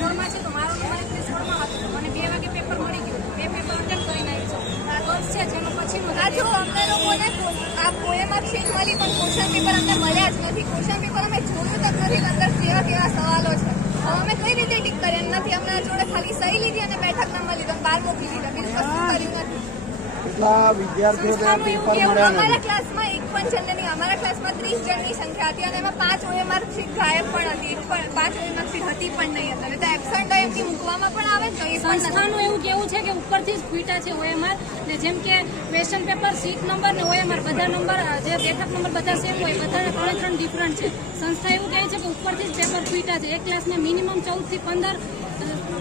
સોળમાં છે તો મારો નંબર એકત્રીસ સોળમાં હતો મને બે વાગે પેપર મળી ગયું. બે પેપર અટેન્ડ કરીને આવી છું. આ કોર્સ છે જેનો પછી આ જો અમને લોકોને આ પોએમાં શીટ મળી પણ ક્વેશ્ચન પેપર અમને મળ્યા જ નથી. ક્વેશ્ચન પેપર અમે જોયું તો નથી કે અંદર કેવા કેવા સવાલો છે. અમે કઈ રીતે ટીક કરી નથી. અમને જોડે ખાલી સહી લીધી અને બેઠક નંબર લીધો બહાર મોકલી દીધા. બીજું કશું કર્યું નથી. કેટલા પેપર મળ્યા અમારા ક્લાસમાં એક પણ છે નહીં અમારા ક્લાસમાં ત્રીસ જણની સંખ્યા હતી અને એમાં પાંચ ઓએમઆર સીટ ગાયબ પણ હતી એક પણ પાંચ ઓએમઆર સીટ હતી પણ નહીં અંદર. તો હોય એમની મૂકવામાં પણ આવે તો એ સંસ્થાનું એવું કેવું છે કે ઉપરથી જ ખૂટા છે ઓએમઆર. ને જેમ કે ક્વેશ્ચન પેપર સીટ નંબર ને ઓએમઆર, બધા નંબર જે બેઠક નંબર બધા સેમ હોય, બધાને ત્રણે ત્રણ ડિફરન્ટ છે. સંસ્થા એવું કહે છે કે ઉપરથી જ પેપર ખૂટા છે. એક ક્લાસમાં મિનિમમ ચૌદથી પંદર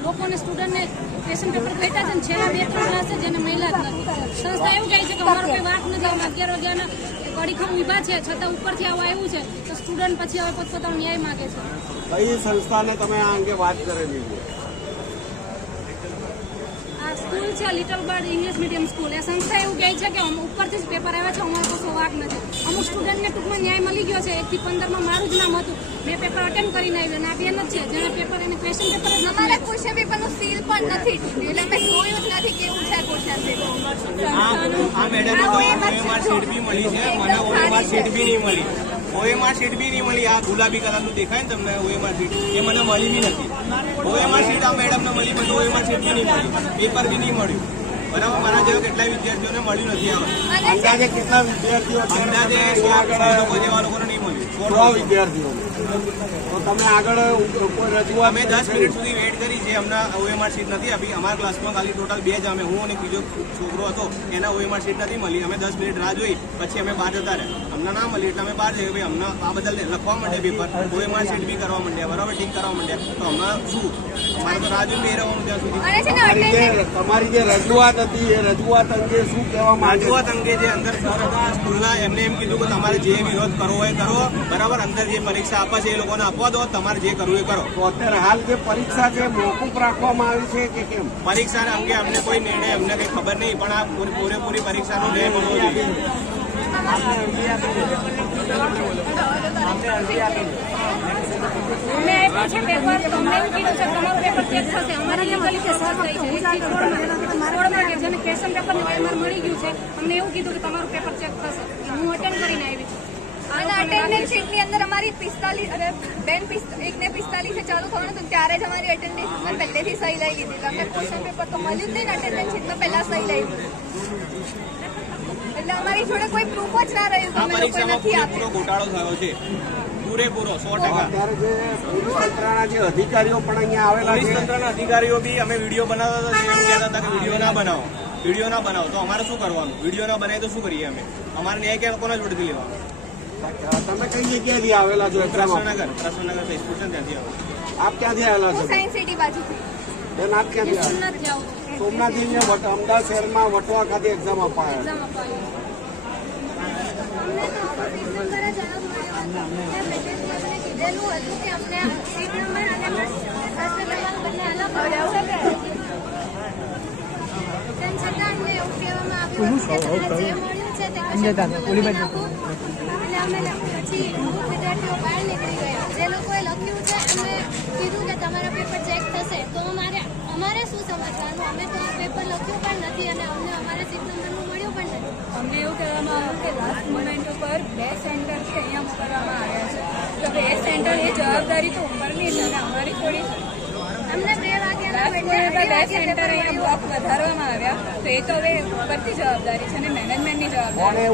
લોકોને સ્ટુડન્ટને ક્વેશ્ચન પેપર ખૂટા છે ને છેલ્લા બે ત્રણ ક્લાસ છે જેને મહિલા જ નથી. સંસ્થા એવું કહે છે કે અમારો કોઈ વાત નથી, અમે અગિયાર વાગ્યાના કડીખમ ઊભા છે છતાં ઉપરથી આવું આવ્યું છે તો સ્ટુડન્ટ પછી હવે પોતપોતાનો ન્યાય માગે છે. કઈ સંસ્થાને તમે આ અંગે વાત કરેલી છે? આ સ્કૂલ છે little bird English medium school એ સંસ્થા એવું કહે છે કે ઉપરથી જ પેપર આવ્યા છે અમારો કશો વાક નથી. સ્ટુડન્ટને ટૂંકમાં ન્યાય મળી ગયો છે. એકથી પંદરમાં મારું જ નામ હતું. મેં પેપર અટેન્ડ કરીને આવી અને આ બેન જ છે. જેને પેપર એને ક્વેશ્ચન પેપર જ નથી અમારા ક્વેશ્ચન પેપરનું સીલ પણ નથી એટલે અમે જોયું જ નથી કેવું છે ક્વેશ્ચન પેપર. આ મેડમ તો ઓએમઆર સીટ બી મળી છે. મને ઓએમઆર સીટ બી નહીં મળી. ઓએમઆર સીટ બી નહીં મળી. આ ગુલાબી કલરનું દેખાય ને તમને ઓએમઆર સીટ. એ મને મળી બી નથી. ઓએમઆર સીટ આ મેડમને મળી પણ ઓએમઆર સીટ બી નહીં મળી. પેપર બી નહીં મળ્યું. બરાબર મારા જેવા કેટલા વિદ્યાર્થીઓને મળ્યું નથી આવે. અંદાજે કેટલા વિદ્યાર્થીઓ અંદાજે લોકો જેવા લોકોને નહીં મળ્યું. સો વિદ્યાર્થીઓ તો તમે આગળ કોઈ રજૂઆત અમે દસ મિનિટ સુધી વેઇટ કરી છે. હમણાં ઓએમઆર સીટ નથી આપી. અમારા ક્લાસમાં ખાલી ટોટલ બે જ અમે. હું અને બીજો છોકરો હતો. એના ઓએમઆર સીટ નથી મળી. અમે દસ મિનિટ રાહ જોઈ. પછી અમે બહાર જતા રહ્યા. અમને ના મળી એટલે અમે બહાર જઈએ. ભાઈ અમને આ બદલ લખવા માંડે પેપર ઓએમઆર સીટ બી કરવા માંડ્યા બરાબર ઠીક કરવા માંડ્યા તો અમને શું? અમારે તો રાજુ બે રહેવાનું ત્યાં સુધી. અને છે ને તમારી જે રજૂઆત હતી એ રજૂઆત અંગે શું કહેવા માંગે રજૂઆત અંગે જે અંદર સર હતા સ્કૂલના એમને એમ કીધું કે તમારે જે વિરોધ કરવો હોય કરો. બરાબર અંદર જે પરીક્ષા આપે છે એ લોકોને આપવા દો તમારે જે કરવું એ કરો. તો અત્યારે હાલ જે પરીક્ષા છે મોકૂફ રાખવામાં આવી છે કે કેમ? પરીક્ષા અંગે અમને કોઈ નિર્ણય અમને કઈ ખબર નહીં પણ આ પૂરેપૂરી પરીક્ષાનો નિર્ણય મળવો જોઈએ. અમે આપ્યું છે પેપર તો અમને એવું કીધું છે તમારું પેપર ચેક થશે અમારી લીગલી કેસ થઈ છે સોળમાં સોળમાં કે જેને ક્વેશ્ચન પેપર ને મળી ગયું છે અમને એવું કીધું કે તમારું પેપર ચેક થશે. હું અટેન્ડ કરીને આવી અને અટેન્ડન્સ શીટની અંદર અમારી પિસ્તાલીસ અને બેન એકને પિસ્તાલીસે ચાલુ થવાનું હતું ત્યારે જ અમારી અટેન્ડન્સ પહેલેથી સહી લઈ લીધી અમને ક્વેશ્ચન પેપર તો મળ્યું જ નહીં અટેન્ડન્સ શીટમાં પહેલા સહી લઈ લીધી એટલે અમારી જોડે કોઈ પ્રૂફ જ ના રહ્યું આ અમે લોકો પરીક્ષામાં નથી પૂરેપૂરો આપ્યું ગોટાળો થયો છે. પૂરેપૂરો સો ટકા. અત્યારે જે પોલીસ તંત્રના જે અધિકારીઓ પણ અહીંયા આવેલા પોલીસ છે. તંત્રના અધિકારીઓ બી અમે વીડિયો બનાવતા હતા તો એમ કહેતા હતા કે વીડિયો ના બનાવો. વીડિયો ના બનાવો તો અમારે શું કરવાનું? વીડિયો ના બનાવીએ તો શું કરીએ અમે? અમારે ન્યાય ક્યાં કોના જોડેથી લેવાનો? તમે કઈ જગ્યાએથી આવેલા છો? ને ત્યાંથી આવે આપ ક્યાંથી આવેલા છો? સાયન્સ સિટી બાજુથી. બેન આપ ક્યાંથી આવેલા? સોમનાથ જાઉં છું. સોમનાથથી વટ- અમદાવાદ શહેરમાં વટવા ખાતે એક્ઝામ આવશે તેમ છતાં એવું કહેવામાં આવ્યું છે તે અમે પછી વિદ્યાર્થીઓ બહાર નીકળી ગયા. જે લોકોએ લખ્યું છે એમને કીધું કે તમારા પેપર ચેક થશે. તો અમારે અમારે શું સમજવાનું? અમે તો આ પેપર લખ્યું પણ નથી અને અમને અમારા સીટ નંબરનું મળ્યું પણ નથી. અમને એવું કહેવામાં આવ્યું કે લાસ્ટ મોમેન્ટ ઉપર બે સેન્ટર છે અહીંયા મોકલવામાં આવ્યા છે. તો બે સેન્ટર એ જવાબદારી તો ઉપરની છે અને અમારી થોડી અમને બે વાગ્યા બે સેન્ટર અહીંયા. બ્લોક વધારવામાં આવ્યા. તો એ તો હવે ઉપરથી જવાબદારી છે અને મેનેજમેન્ટની જવાબદારી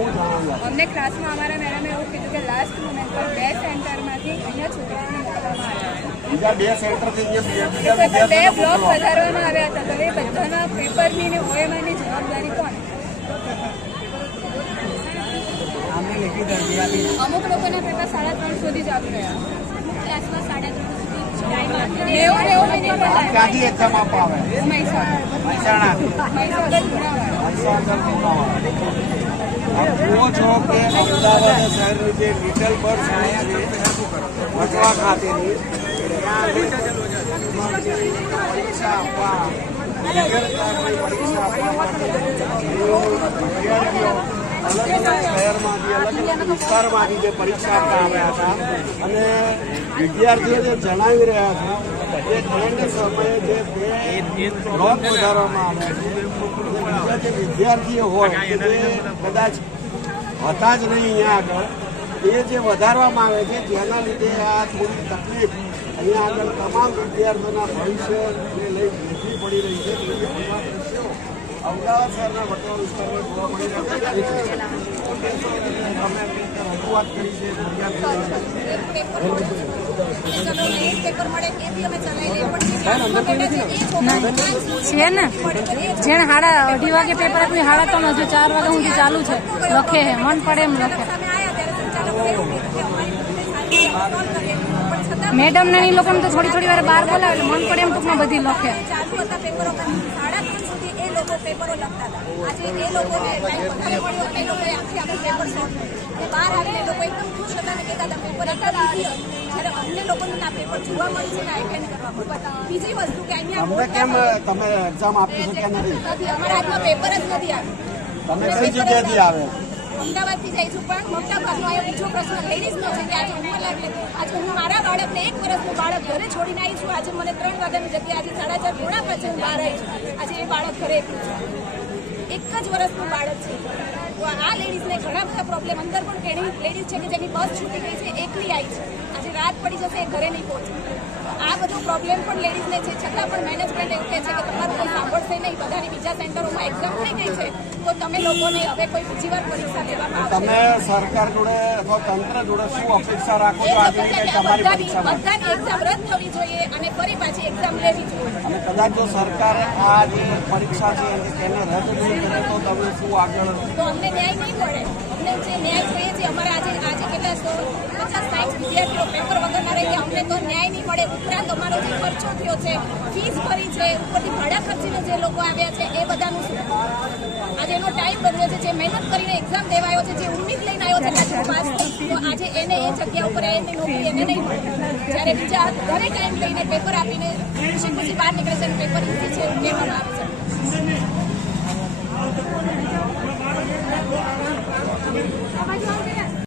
અમને ક્લાસમાં અમારા મેડમે એવું કીધું કે લાસ્ટ મોમેન્ટ પર બે સેન્ટરમાંથી અહીંયા છોકરાઓને મોકલવામાં આવ્યા બીજા બે સેન્ટરથી અહીંયા બે બ્લોક વધારવામાં આવ્યા હતા. તો એ બધાના પેપરની ને ઓએમઆઈની જવાબદારી કોણ? અમુક લોકોના પેપર સાડા ત્રણ સુધી ચાલુ રહ્યા. અમુક ક્લાસમાં સાડા ત્રણ ક્યાંથી એક્ઝામ આપવા આવે. ગુણાવાડા મહીસાગર ગુનાવાડા. આપ જુઓ છો કે અમદાવાદ શહેરની જે લિટલ બર્ડ વટવા ખાતેની પરીક્ષા આપવા પરીક્ષા આપવા અલગ અલગ શહેરમાંથી અલગ અલગ વિસ્તારમાંથી જે પરીક્ષા આપવા આવ્યા હતા. અને વિદ્યાર્થીઓ જે જણાવી રહ્યા છે જે વિદ્યાર્થીઓ હોય કદાચ હતા જ નહીં અહીંયા આગળ એ જે વધારવામાં આવે છે જેના લીધે આ થોડી તકલીફ અહીંયા આગળ તમામ વિદ્યાર્થીઓના ભવિષ્યને લઈ વેઠવી પડી રહી છે અમદાવાદ શહેરના વટવા વિસ્તારમાં જોવા મળી રહ્યા છે રજૂઆત કરી છે છે છે ને? જેણે હાડા અઢી વાગે પેપર આપ્યું હાડા ત્રણ હજુ ચાર વાગે સુધી ચાલુ છે. લખે હે મન પડે એમ લખે. મેડમ ને એ લોકોને તો થોડી થોડી વાર બહાર બોલાવે એટલે મન પડે એમ ટૂંકમાં બધી લખે. ચાલુ હતા પેપરો સાડા ત્રણ સુધી એ લોકો પેપરો લખતા હતા આજે એ લોકોને ટાઈમ વધારે મળ્યો અને એ લોકોએ આખી આખું પેપર સોલ્વ કર્યું અને બહાર આવીને લોકો એકદમ ખુશ હતા અને કહેતા હતા પેપર એકદમ ઈઝી હતું જ્યારે અમને લોકોને ના પેપર જોવા છે કરવા બીજી વસ્તુ કે અહીંયા અમને કેમ તમે એક્ઝામ આપી શક્યા નથી? અમારા હાથમાં પેપર જ નથી આવ્યું તમે કઈ આવે? અમદાવાદથી જઈશું પણ મોટા ભાગનો એ બીજો પ્રશ્ન લેડીઝનો છે કે આજે લાગે આજે હું મારા બાળકને એક વર્ષનું બાળક ઘરે છોડીને આવી છું. આજે મને ત્રણ વાગ્યાની જગ્યાએ આજે સાડા ચાર થોડા પછી હું બહાર આવી છું. આજે એ બાળક ઘરે છે. એક જ વર્ષનું બાળક છે. તો આ લેડીઝને ઘણા બધા પ્રોબ્લેમ અંદર પણ ઘણી લેડીઝ છે કે જેની બસ છૂટી ગઈ છે એકલી આવી છે. રાત પડી જશે એ ઘરે નહીં પહોંચે આ બધો પ્રોબ્લેમ પણ લેડીઝને છે. છતાં પણ મેનેજમેન્ટ એવું કહે છે કે તમારું કોઈ સાંભળશે નહીં. બધાની બીજા સેન્ટરોમાં એક્ઝામ થઈ ગઈ છે તો તમે લોકોને હવે કોઈ બીજી વાર પરીક્ષા લેવામાં તમે સરકાર જોડે અથવા તંત્ર જોડે શું અપેક્ષા રાખો છો આજની કઈ તમારી બધાની બધાની એક્ઝામ રદ થવી જોઈએ અને ફરી પાછી એક્ઝામ લેવી જોઈએ. અને કદાચ જો સરકારે આ જે પરીક્ષા છે તેને રદ નહીં કરે તો તમે શું આગળ તો અમને ન્યાય નહીં મળે. અમને જે ન્યાય જોઈએ છે અમારા આજે આજે કેટલા સો પચાસ સાઠ વિદ્યાર્થીઓ અમને તો ન્યાય નહીં મળે. ઉપરાંત અમારો જે ખર્ચો થયો છે ફીસ ભરી છે, ઉપરથી ભાડા ખર્ચીને જે લોકો આવ્યા છે, એ બધાનું શું? આજે એનો ટાઈમ બન્યો છે. જે મહેનત કરીને એક્ઝામ દેવાયો છે, જે ઉમ્મીદ લઈને આવ્યો છે કે પાસ તો આજે એને એ જગ્યા ઉપર એની નોકરી એને નહીં મળે. જ્યારે બીજા દરેક ટાઈમ લઈને પેપર આપીને ખુશી ખુશી બહાર નીકળે છે પેપર લીધી છે એવું કહેવામાં આવે છે.